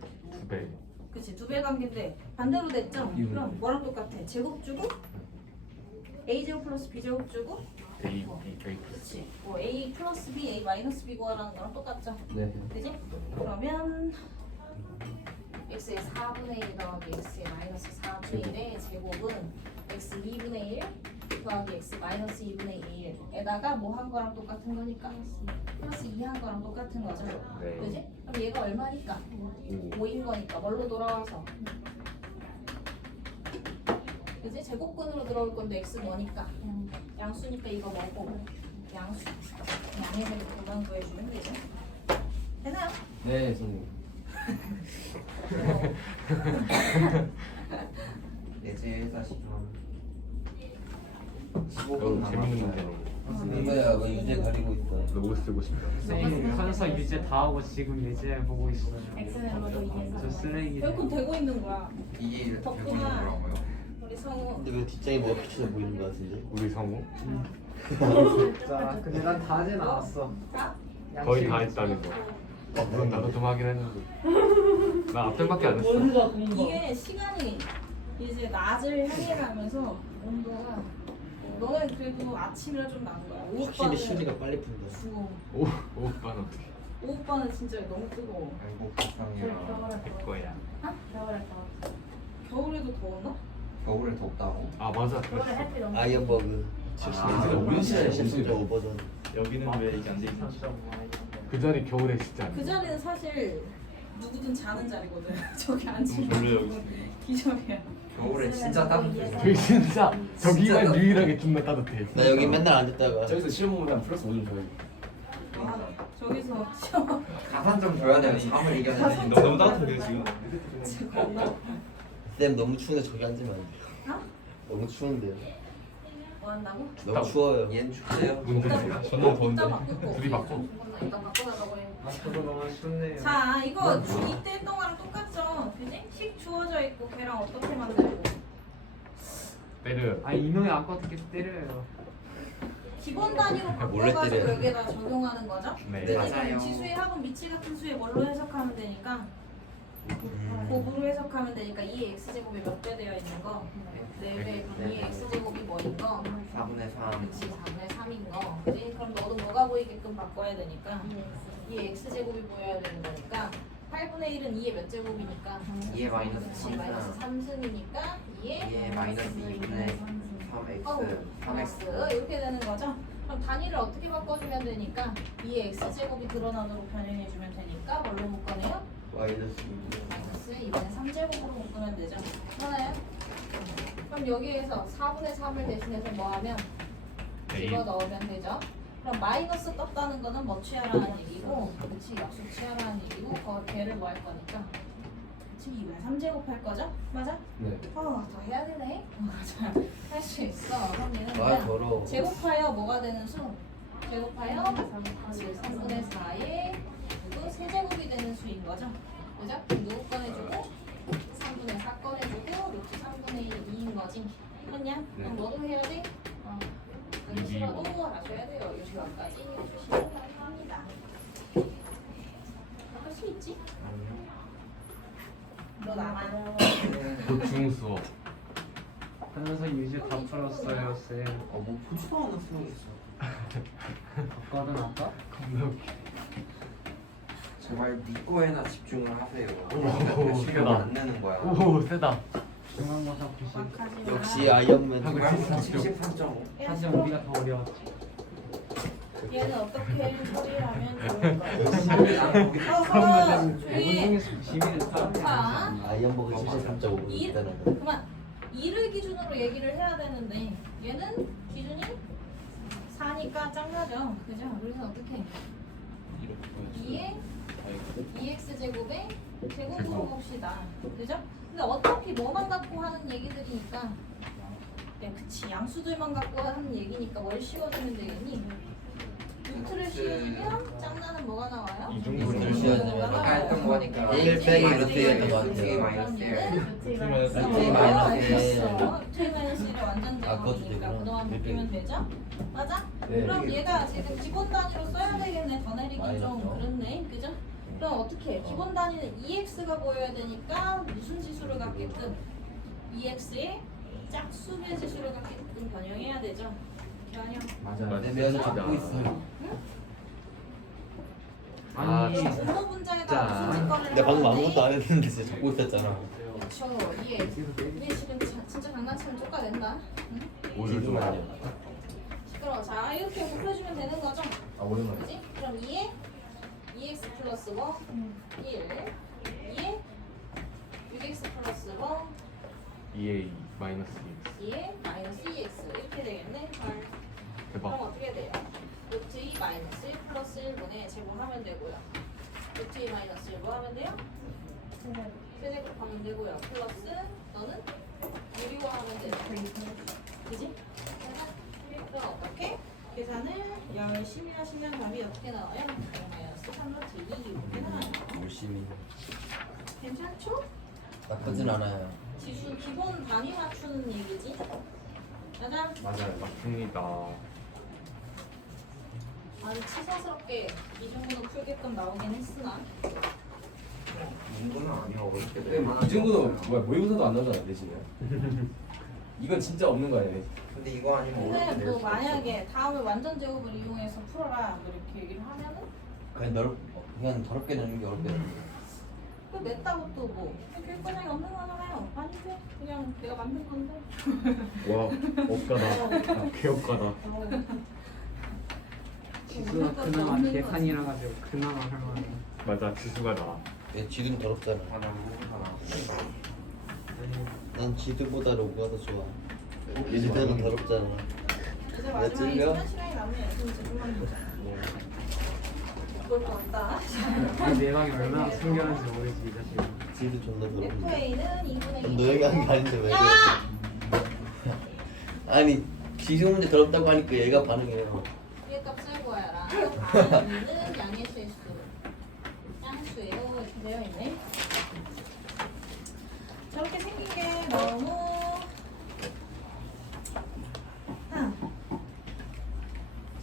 2배. 그치, 2배 관계인데 반대로 됐죠? 그럼 뭐랑 똑같아? 제곱 주고 a제곱 플러스 b제곱 주고 A, B, A 플러스. 그치, 뭐 a 플러스 b, a 마이너스 b 구하라는 거랑 똑같죠? 네. 그지? 그러면 x의 4분의 1 더하기 x의 마이너스 4분의 1의 제곱은 x 2분의 1 더하기 x 마이너스 2분의 1에다가 뭐 한 거랑 똑같은 거니까 플러스 2 한 거랑 똑같은 거죠. 네. 그지? 그럼 얘가 얼마니까? 5인 거니까 뭘로 돌아와서? 그지? 제곱근으로 들어올 건데 x 뭐니까? 양수니까 이거 뭐고? 양수. 양의 제곱만 구해주면 되죠. 되나요? 네, 선생님. 예제 다시 좀 너무 15분 재밌는 남았어요. 문제로 이거야, 뭐 유제 가리고 있다. 로고 쓰고 싶다. 선생님 선서 유제 다 하고 지금 예제 보고 있어요. 엑스맨으로도 이해해서 저 쓰레기. 결국 되고 있는 거야. 이게 덕분아 우리 성우 근데 왜 뒷장이 뭐가 비춰져 보이는 거 같은데? 우리 성우 자, 근데 난 다 하진 않았어. 다? 거의 다 했다는 거. 물론 나도 좀 하긴 했는데. 나 앞장밖에 안 했어. 원수가 구인 거. 이게 시간이 이제 낮을 향해 가면서 온도가 너는 그래도 아침이라 좀 나은 거야. 확실히 시윤이가 빨리 푼다. 추워. 오빠는 어떻게 오빠는 진짜 너무 뜨거워. 아이고 불쌍해라. 할 거야? 겨울에 더. 겨울에도 더웠나? 겨울에 덥다고? 아 맞아. 겨울에 햇빛 너무. 아이언버그. 근데 오는 시간이 10.5버전. 여기는 왜 이게 안 돼 있나? 그 자리 겨울에 진짜 안 그 돼. 자리는 사실 누구든 자는 자리거든. 저기 앉으면 졸려 여기. 기절이야. 겨울에 진짜 따뜻해. 저기 진짜 저기만 진짜 유일하게 존나 따뜻해. 나 여기 맨날 앉았다가 저기서 시험 보면 플러스 5점 줘야 아, 저기서 시험 가산 좀 줘야 돼요. 잠을 이겨내는. 너무 따뜻한데요 지금? 지금 겁나. 쌤 너무 추운데 저기 앉으면 안 돼요. 너무 추운데요. 뭐 한다고? 너무 추워요. 얘는 춥대요. 문제 저는 더운데 둘이 바꿔. 일단 바꿔달라고 해. 아 저도 너무 춥네요. 자, 이거 이때 동안랑 똑같죠? 그지? 식 주어져 있고 걔랑 어떻게 만들고? 때려. 아 이놈의 아까 계속 때려요. 기본 단위로 몰래 바꿔가지고 때려요. 여기에다 적용하는 거죠? 네. 그지? 맞아요. 그럼 지수의 합은 미치 같은 수에 뭘로 해석하면 되니까 곱으로 해석하면 되니까 2의 x제곱이 몇 배 되어 있는 거? 4배. 그럼 2의 x제곱이 뭐인 거? 4분의 3. 그치, 4분의 3인 거. 그지? 그럼 너도 뭐가 보이게끔 바꿔야 되니까 2의 x제곱이 보여야 되는 거니까 8분의 1은 2의 몇 제곱이니까? 2의 마이너스 그치, 마이너스 3승이니까 2의 2의 마이너스 2분의 3x. 3x 이렇게 되는 거죠? 그럼 단위를 어떻게 바꿔주면 되니까 2의 x제곱이 드러나도록 변형해주면 되니까 뭘로 묶어내요? 마이너스 마이너스 2분의 3제곱으로 묶으면 되죠. 하나요? 그럼 여기에서 4분의 3을 대신해서 뭐 하면 집어 넣으면 되죠. 그럼 마이너스 떴다는 거는 뭐 취하라는 얘기고, 그치, 약수 취하라는 얘기고, 걔를 뭐 할 거니까. 그치, 2분의 3제곱 할 거죠? 맞아? 네. 더 해야 되네. 맞아. 할 수 있어. 그럼 얘는 아 그냥 더러워. 제곱하여 뭐가 되는 수? 제곱하여 3분의 4에 그리고 세제곱이 되는 수인 거죠. 그죠? 그럼 누구 꺼내주고 3분의 4 꺼내주고 루트 3분의 2인 거지. 맞냐? 그럼 너도 해야 돼? 하기 싫어도 알아줘야 돼요. 이 시간까지 해주시면 합니다. 할 수 있지? 너 나만. 보충 수업. 하면서 유지 다 풀었어요 쌤. 뭐 보지도 않은 수능이 있어. 아까는 아까? 겁나 웃겨. 제발 네 거에나 집중을 하세요. 오, 시간 세다. 안 내는 거야. 오 세다. 중간고사 90. 막하지 마. 역시 아이언맨. 정말 진짜 73.5. 사실 우리가 더 어려웠지. 얘는 어떻게 처리하면 좋을까요? 그러면 어허, 조용히 해. 91은 좋다. 아이언버그 73.5 이- 있다는 거. 그만. 2를 기준으로 얘기를 해야 되는데 얘는 기준이 4니까 짱나죠. 그죠? 그래서 어떻게 2에 2x제곱에 제곱으로 봅시다. 그죠? 근데 어차피 뭐만 갖고 하는 얘기들이니까 야 그치 양수들만 갖고 하는 얘기니까 뭘 씌워주면 되겠니? 루트를 씌워주면 짱나는 뭐가 나와요? 이중분을 루트를 씌워주면 아까 했던 거니까. 1 빼기 루트였던 것 같아요. 루트 마이너스 1. 루트 마이너스 루트 마이너스 1의 완전 아, 그것도 제곱이니까 되구나. 그동안 바뀌면 되죠? 맞아? 네. 그럼 얘가 지금 기본 단위로 써야 되겠네. 더 내리기 좀 마이너스죠. 그렇네. 그죠? 그럼 어떻게 해? 기본 단위는 2x가 보여야 되니까 무슨 지수를 갖게끔 2x의 짝수의 지수를 갖게끔 변형해야 되죠? 변형. 맞아요. 내 면을 잡고 있어요. 아, 아니 분모 분자에다 무슨 직권을 내가 방금 하는데 아무것도 안 했는데 진짜 잡고 있었잖아. 그쵸. 얘 지금 진짜 장난치면 쫓아낸다. 응? 오늘 좀 아니야. 시끄러워. 자 이렇게 곱해주면 되는 거죠? 아 오랜만에. 그지? 그럼 2에 2x 플러스 1, 1, 2에 6x 플러스 1, 2a 마이너스 2에 마이너스 2x 이렇게 되겠네. 그럼 대박. 어떻게 돼요? 루트 2 마이너스 1 플러스 1분의 제곱하면 되고요. 루트 2 마이너스 1 뭐 하면 돼요? 세제곱하면 되고요. 플러스 너는 유리화하면 돼요. 그지? 그럼 어떻게? 계산을 열심히 하시면 답이 어떻게 나와요? 마이너스 3루트 2 이렇게 나와요. 열심히. 괜찮죠? 나쁘진 않아요. 지수 기본 단위 맞추는 얘기지? 맞아? 맞아요. 맞습니다. 아주 치사스럽게 이 정도는 풀게끔 나오긴 했으나 문구는 아니야. 어렵게 근데 돼. 뭐, 이 정도는 뭐야 모의고사도 안 나오잖아 대신에. 이건 진짜 없는 거야. 얘. 근데 이거 아니면 어렵게 근데 낼 뭐 수 있어. 만약에 다음에 완전 제곱을 이용해서 풀어라 뭐 이렇게 얘기를 하면은 그냥 더럽게 내는 게 어렵게 내는 거. 그 냈다고 또 뭐 교육과정이 없는 거잖아요. 아닌데 그냥 내가 만든 건데 와, 억가다. 개억가다. 지수가 그나마 계산이라 가지고 그나마 할만해. 맞아, 지수가 나. 얘 지금 더럽잖아. 아, 나 모르겠다. 난 지드보다 로그가 더 좋아. 얘지 지드는 말고. 더럽잖아. 이제 마지막에 찔려? 지난 시간이 남네. 그럼 이제 좀만 보자. 그럴 것 같다. 내 방이 얼마나 숨겨는지 모르지 이 자식. 지드 존나 더럽네. FA는 2분의 2. 너 얘기한 게 아닌데 왜 그래? 아니 지수 문제 더럽다고 하니까 얘가 반응해요. 위의 값을 구하여라. A는 양의 실수. 양수예요. 이렇게 되어 있네. 저렇게 생긴 게 너무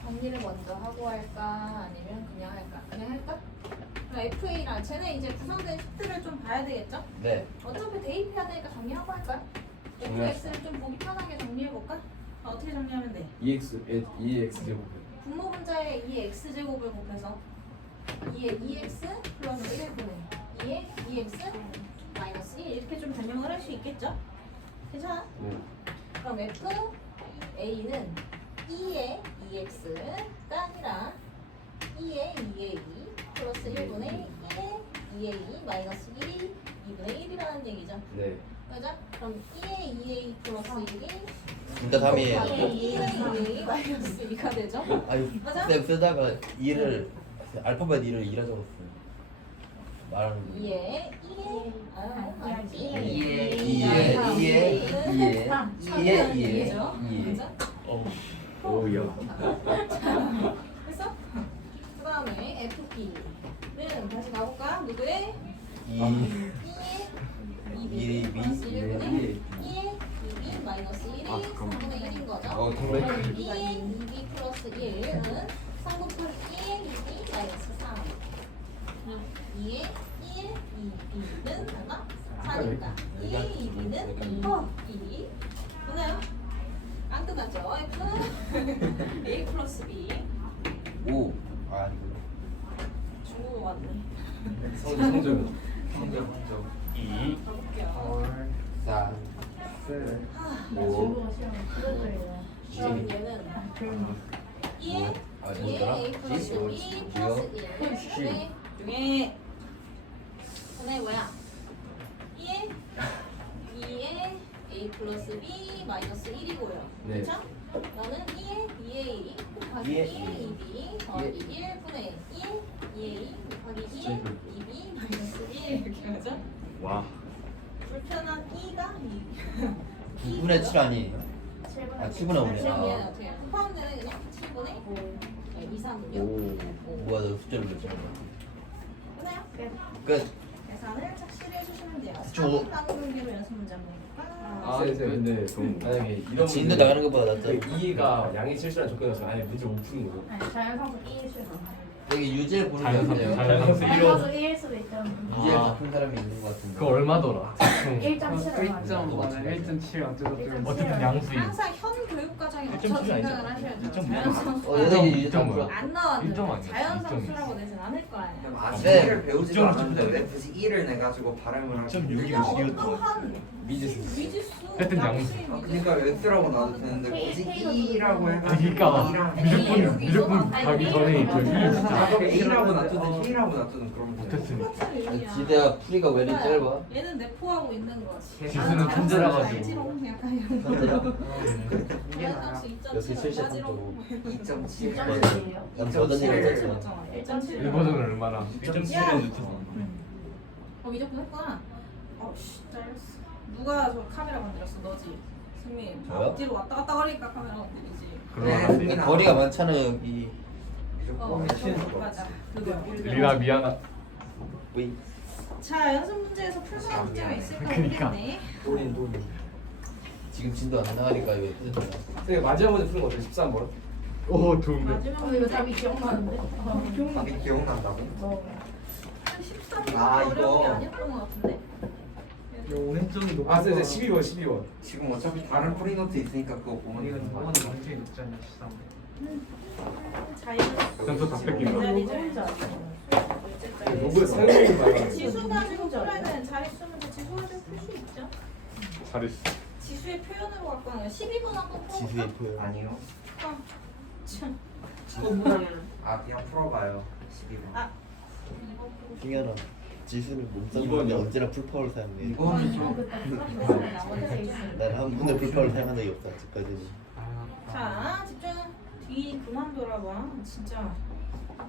정리를 먼저 하고 할까 아니면 그냥 할까? 그냥 할까? 그럼 FA랑 쟤네 이제 구성된 식들을 좀 봐야 되겠죠? 네. 어차피 대입해야 되니까 정리하고 할까요? FX를 좀 보기 편하게 정리해볼까? 어떻게 정리하면 돼? EX 제곱. 분모 분자의 2x 제곱을 곱해서 2의 2x 플러스 1분의 2의 2x 마이너스 1 이렇게 좀 변형을 할 수 있겠죠? 괜찮아? 네. 그럼 f a는 2의 2x가 아니라 2의 2a 플러스 1분의 1의 2a 마이너스 1이 2분의 1이라는 얘기죠. 네. 그죠? 그럼 2의 2a 플러스 1이 그러니까 3이에요. 2의 2a 마이너스 2가 되죠? 아유 맞아? 쌤 쓰다가 2를 알파벳 2를 2라 적었어요. 말하는 거. 2의 2의 아니지 2의 오야. 됐어? 그 다음에 FP는 다시 가볼까? 누구의? 2 2B 플러스 1분의 네. 2의 2B 마이너스 1이 3분의 1인 거죠? 정말. 2의 2B 플러스 1은 3 곱하기 2의 2B 마이너스 3 2의 1, 2B는 얼마? 4니까 2의 2B는 2 보나요? 안 끝났죠? F A 플러스 B 5. 아 이거. 중국어 왔네 성적. 2 가볼게요 4. 중국어 시험 그려줘요. 그럼 얘는 2의 아, 2의 뭐더라? A 플러스 B 플러스 1 중에 그다음에 뭐야? 2의 A 플러스 B 마이너스 1이고요 네. 그쵸? 너는 2의 2A 곱하기 2의 2의 2B 더하기 1분의 2의 2A 곱하기 2의 2B 마이너스 1 이렇게 하죠? 와. 불편한 2가 2분의 7 아니에요? 아 7분의 5네. 얘는 아. 어떻게 해요? 곱하면 그냥 7분의 2, 3, 6 오. 뭐야 너 숫자를 몇 잖아. 끝나요? 끝. 계산을 착실히 해주시면 돼요. 저- 3인 방문기로 연습 문제 한번 해볼까? 아, 근데 만약에 이런 진도 문제- 나가는 것보다 낫죠. 그 2가 양의 실수란 조건이어서 아예 문제 못 푸는 거죠. 아니 자연상수 1일 수도 여기 유지를 보는 게 자연상수, 어때요? 자연상수. 자연상수 1일 수도 있잖아. 유지를 바꾼 사람이 있는 것 같은데. 그거 얼마더라? 1.7을 1.5는 1.7 어쩌고 저쩌고. 어쨌든 양수인. 항상 현 교육 과정에 맞춰 1.7 아니죠? 생각을 하셔야죠. 1.5. 자연상수 여기 유지 일점 바꾸라. 뭐야? 안 일점 나왔는데 아니야? 자연상수라고 내진 않을 거 아니야. 아직 네. 1을 배우지도 좀 않았는데 굳이 1을 내가지고 발음을 하고 1.6 그냥 이었던 어떠한 미지수. 미지수 하여튼 양수인 아, 미지수. 그러니까 X라고 나도 되는데 굳이 2라고 해가지고 그러니까 2랑 무조건 가기 전에 그 A라고 놔두든 C라고 놔두든 그러면 돼. 못했으니. 똑같은 의미야. 지대가 풀이가 왜 이렇게 짧아? 얘는 내포하고 있는 거지. 지수는 나는 천재라 자연상수 가지고. 알지롱 약간 이런 거. 천재야. 자연상수 역시 2.7 7 얼마지롱. 2.7 1.7이에요? 난 저던 얘기 1.7 했잖아. 맞잖아. 1.7. 일본어는 얼마나? 1.7은 유튜브. 미적분 했구나. 어씨 잘렸어. 누가 저 카메라 건드렸어? 너지. 승민. 저요? 앞뒤로 왔다 갔다 거리니까 카메라 건드리지. 그러면 네. 거리가 많잖아 여기. 맞아. 그거. 리나 미안하. 왜? 자 연습 문제에서 풀만한 문제가 있을까 그러니까. 모르겠네. 또린. 지금 진도 안 나가니까 이거 뜨잖아. 되게 마지막 문제 푸는 거 어때? 13번. 오 좋은데. 마지막 이거 답이 기억나는데? 답이 기억난다고? 한 13번 아, 어려운 게 이거. 아니었던 것 같은데? 오른쪽이 높아. 아, 12번. 지금 어차피 다른 프리노트 있으니까 그거 보면 이건 되는 거야. 이거는 완전히 높지 않냐 시상. 점수 다 뺏긴다. 로브의 사용률이 많아. 지수 가지고 풀어야 되는 자릿수 문제 지수 가지고 풀 수 있죠? 잘했어. 지수의 표현으로 갖고 하는 거야. 12번 한번 풀어볼까? 지수의 표현. 아니요. 참. 아 그냥 풀어봐요. 12번. 아. 승현아. 지수는 몸싸움인데 이번이요? 언제나 풀파워를 사용해. 이거는 좀 난 한 번도 풀파워를 사용한 적이 없어 아직까지는. 자, 집중. 뒤 그만 돌아봐. 진짜.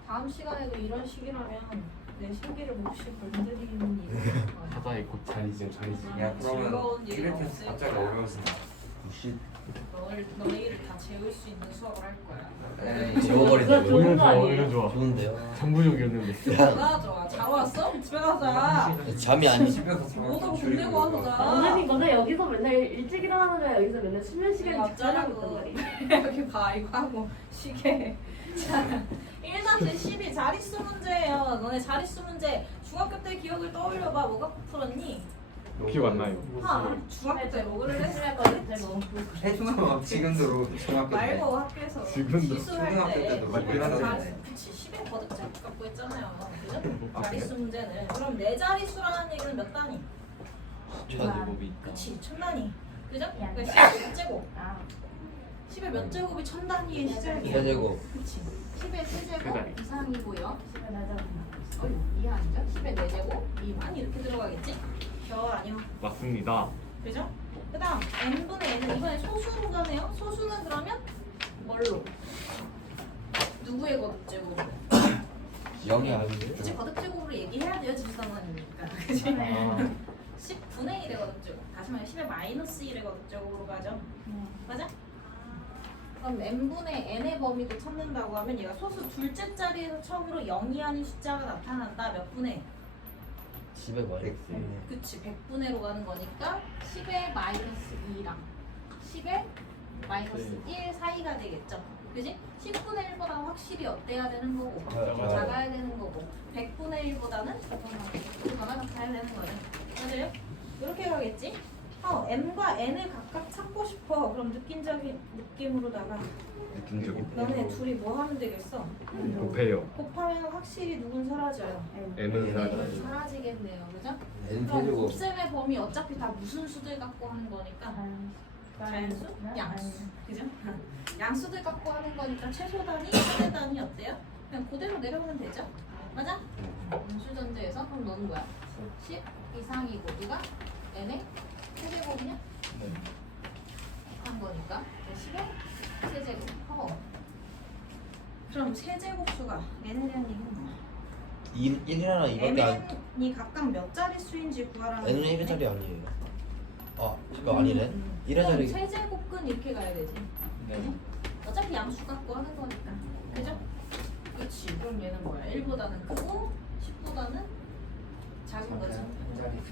다음 시간에도 이런 식이라면 내 신기를 몹시 건드리는 일. 바다에 곧 자리지, 자리지. 야 즐거운 그러면 일이 1회 테스트 없을 갑자기 거야. 어려워진다. 부시 너희를 다 재울 수 있는 수학을 할 거야. 에이, 지워버리네. 좋은 오히려 거 좋아, 아니에요? 오히려 좋아. 좋은데요? 정부적이었는데. 뭐가 좋아? 잘 왔어? 집에 가자. 잠이 아니. 집에 가서 모두 보내고 와서 자. 원장님 근데 여기서 맨날 일찍 일어나는 거야. 여기서 맨날 수면 시간이 맞잖아, 적절하고 있단 말이야. 여기 봐 이거 하고 시계. 자, 1-12 자릿수 문제예요. 너네 자릿수 문제 중학교 때 기억을 떠올려봐. 뭐가 풀었니? 기억 안 나요. 중학교 때 로그를 했을 했거든. 해주나 지금도 중학교 때 말고 학교에서 지금도. 기술할 초등학교 때 때도 맞긴 하던데. 그치 10에 거듭 잘 갖고 했잖아요. 그죠? 자릿수 문제는 그럼 네 자릿수라는 얘기는 몇 단위? 제곱이 있다. 그치 천 단위. 그죠? 그러니까 10의 몇 제곱? 아, 10의 몇 제곱이 천 단위의 시작이야. 세제곱. 그치 10의 세제곱 세자리. 이상이고요. 집에 나자. 이해 아니죠? 10의 4제곱 2만 이렇게 들어가겠지? 별 아니요. 맞습니다. 그죠? 그 다음 n분의 n은 이번에 소수로 가네요. 소수는 그러면 뭘로? 누구의 거듭제곱? 0이 아니죠? 그치 거듭제곱으로 얘기해야 돼요. 집산원이니까. 그치? 10분의 1의 거듭제곱. 다시 말해 10의 마이너스 1의 거듭제곱으로 가죠. 맞아? 그럼 n분의 n의 범위도 찾는다고 하면 얘가 소수 둘째 자리에서 처음으로 0이 아닌 숫자가 나타난다. 몇 분의? 10에 마이너스. 그치 100분의로 가는 거니까 10의 마이너스 2랑 10의 마이너스 1 사이가 되겠죠. 그지? 10분의 1보다 확실히 어때야 되는 거고 작아야 되는 거고 100분의 1보다는 더 작아야 되는 거죠. 맞아요? 이렇게 가겠지? m과 n을 각각 찾고 싶어. 그럼 느낌적인 느낌으로다가 느낌적인. 너네 둘이 뭐 하면 되겠어? 곱해요. 곱하면 확실히 누군 사라져요. N은 사라져요. 사라지겠네요. 그죠? n 그럼 세제곱. 곱셈의 범위 어차피 다 무슨 수들 갖고 하는 거니까 자연수, 양수, 그죠? 양수들 갖고 하는 거니까 최소 단위, 최대 단위 어때요? 그냥 그대로 내려오면 되죠? 맞아? 음수전제에서 그럼 너는 뭐야? 10 이상이고 네가 n의 세제곱이냐? 한 거니까 10의 세제곱. 그럼 세제곱수가 n에 대한 얘기는 뭐야? 1이나 2밖에 안. mn이 각각 몇 자리 수인지 구하라는 n은 건데. 1짜리 아니에요. 아, 이거 아니네. 1의 그럼 자리. 세제곱근 이렇게 가야 되지. 네. 어차피 양수 갖고 하는 거니까. 그죠? 그렇지. 그럼 얘는 뭐야? 1보다는 크고 10보다는 작은 거지.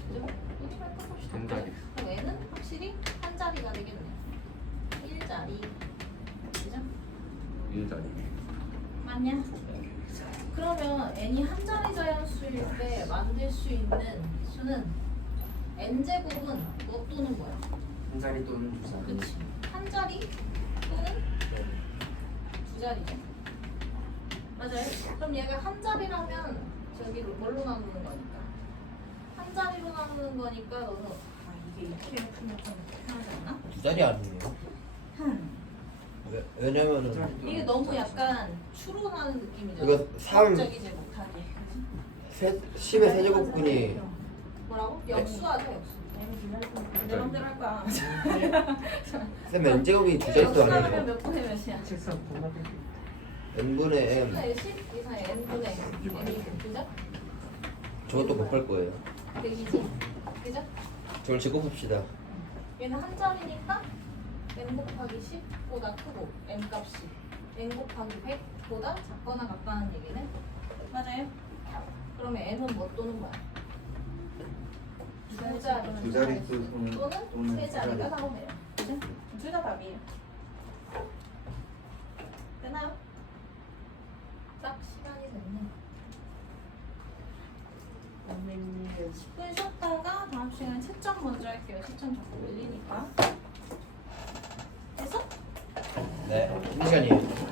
그죠? 어디 갈까 봅시다. 한 자리. 그럼 얘는 확실히 한 자리가 되겠네. 1자리. 그죠? 1자리. 맞냐? 그러면 n이 한 자리 자연수일 때 만들 수 있는 수는 n제곱은 뭐 또는 뭐야? 한 자리 또는 두 자리. 그치. 한 자리 또는 두 자리죠. 맞아요. 그럼 얘가 한 자리라면 저기로 뭘로 나누는 거니까? 한 자리로 나누는 거니까 너는 이게 이렇게 풀면 좀 편하지 않나? 2자리 아니에요. 왜냐면은 이게 너무 약간 추론하는 느낌이잖아. 이거 3 적이지 못하게. 10의 세제곱분이 뭐라고? 역수하죠 역수. 내 맘대로 할 거야. 쌤 n제곱이 2자릿수 역수하면 아니에요? 몇 분의 몇이야? 책상 겁나 뺏기. n분의 m. 10 이상의 n분의 n이 그죠? 저것도 곱할 거예요. 되기지? 그죠? 저걸 제곱합시다. 얘는 한 자리니까 n 곱하기 10보다 크고 n 값이 n 곱하기 100보다 작거나 같다는 얘기는 맞아요? 그러면 n은 뭐 또는 뭐야? 두 자리 두 자릿수 또는 세 자리가 나오네요. 그죠? 둘 다 답이에요. 되나요? 딱 시간이 됐네. 10분 쉬었다가 다음 시간에 채점 먼저 할게요. 채점 자꾸 밀리니까. 됐어? 네. 1시간이에요.